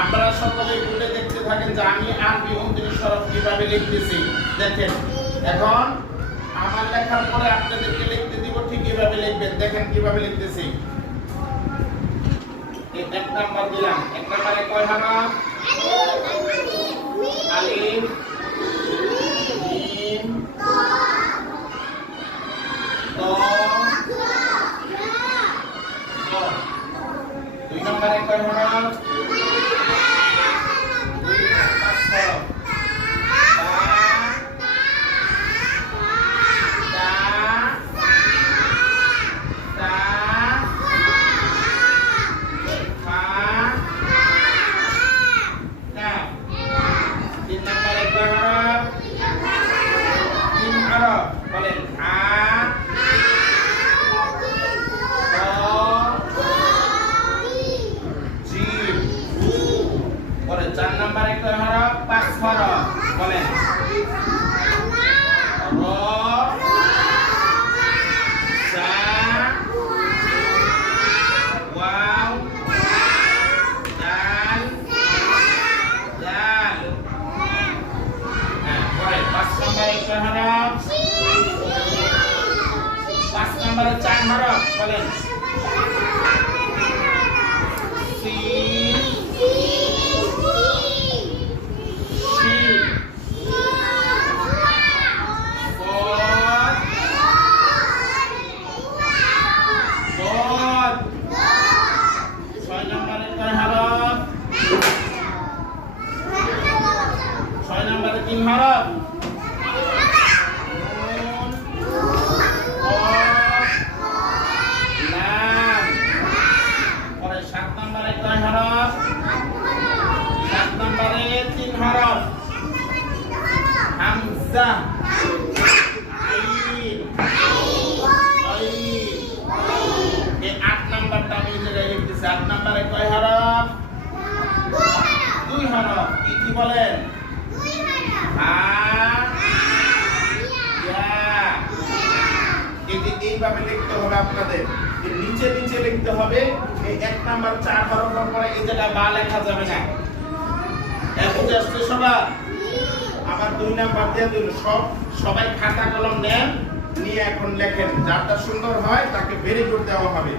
আপনারা সকলে ভুলে দেখতে থাকেন যে আমি আরবি 29 হরফ কিভাবে লিখতেছি। দেখেন এখন আমার লেখার পরে আপনাদেরকে লিখতে দিব, ঠিক কিভাবে লিখবেন দেখেন কিভাবে লিখতেছি। এক নাম্বার দিলাম, এক নাম্বারে কয় হরফ? আলিফ মিম ত দুই নম্বরে কয় হরফ? বলেন বলেন 4 নম্বরে কয় হরফ? 5 হরফ। বলেন র সা ওয়াও দাল জাল। পরে 5 নম্বরে কয় হরফ? 5 নম্বরে 4 হরফ। বলেন সিন শিন বদ বদ। 6 নম্বরে কয় হরফ? 6 নম্বরে 3 হরফ। হরফ 7 নম্বরে 3 হরফ। হামজা আইন আইন। এই 8 নাম্বারটা আমি এই জায়গায় লিখতেছি। 8 নম্বরে কয় হরফ? 2 হরফ। কি কি বলেন? হা ইয়া। এইভাবে লিখতে হবে আপনাদের। নিচে নিচে লিখতে হবে। এই 1 নাম্বার 4 হরফের পরে এই জায়গায় বা লেখা যাবে না। এখন আসছে সবার। আবার 2 নাম্বার দিয়ে দিন। সবাই খাতা কলম নেন, নিয়ে এখন লেখেন। যারটা সুন্দর হয় তাকে ভেরি গুড দেওয়া হবে।